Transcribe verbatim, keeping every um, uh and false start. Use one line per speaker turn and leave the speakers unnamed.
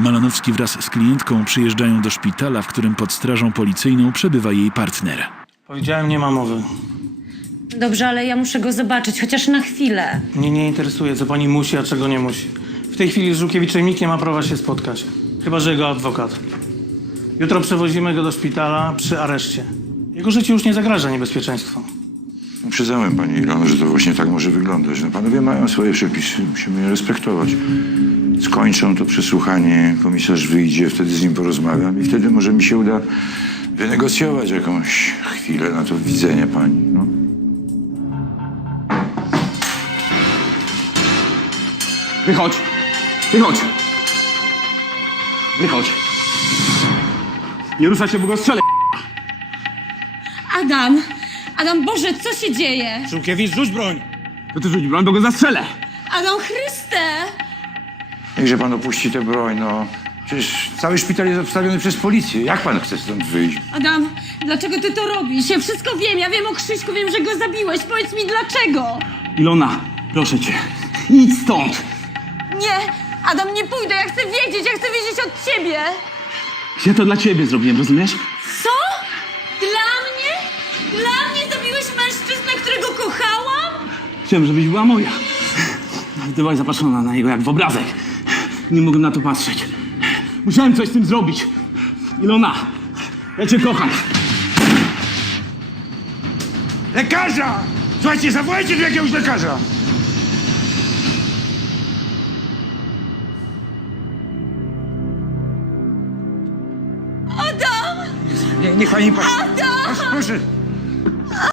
Malanowski wraz z klientką przyjeżdżają do szpitala, w którym pod strażą policyjną przebywa jej partner.
Powiedziałem, nie ma mowy.
Dobrze, ale ja muszę go zobaczyć, chociaż na chwilę.
Mnie nie interesuje, co pani musi, a czego nie musi. W tej chwili z Żółkiewiczem nikt nie ma prawa się spotkać. Chyba że jego adwokat. Jutro przewozimy go do szpitala przy areszcie. Jego życiu już nie zagraża niebezpieczeństwo.
Uprzedzałem pani Ilono, że to właśnie tak może wyglądać. No, panowie mają swoje przepisy, musimy je respektować. Skończą to przesłuchanie, komisarz wyjdzie, wtedy z nim porozmawiam i wtedy może mi się uda wynegocjować jakąś chwilę na to widzenie pani. No.
Wychodź! Wychodź! Wychodź! Nie ruszaj się, bo go strzelę!
Adam! Adam, Boże, co się dzieje?
Żółkiewicz, rzuć broń!
To ty rzuć broń, bo go zastrzelę!
Adam, Chryste!
Niechże pan opuści tę broń, no. Przecież cały szpital jest obstawiony przez policję. Jak pan chce stąd wyjść?
Adam, dlaczego ty to robisz? Ja wszystko wiem, ja wiem o Krzyśku, wiem, że go zabiłeś. Powiedz mi dlaczego?
Ilona, proszę cię, idź stąd!
Nie, Adam, nie pójdę, ja chcę wiedzieć, ja chcę wiedzieć od ciebie.
Ja to dla ciebie zrobiłem, rozumiesz?
Co? Dla mnie? Dla mnie zabiłeś mężczyznę, którego kochałam?
Chciałem, żebyś była moja. Ty byłaś zapatrzona na niego jak w obrazek. Nie mogłem na to patrzeć. Musiałem coś z tym zrobić. Ilona, ja cię kocham.
Lekarza! Słuchajcie, zawołajcie tu jakiegoś lekarza!
Adam!
Nie, niech pani... Adam! Proszę, proszę.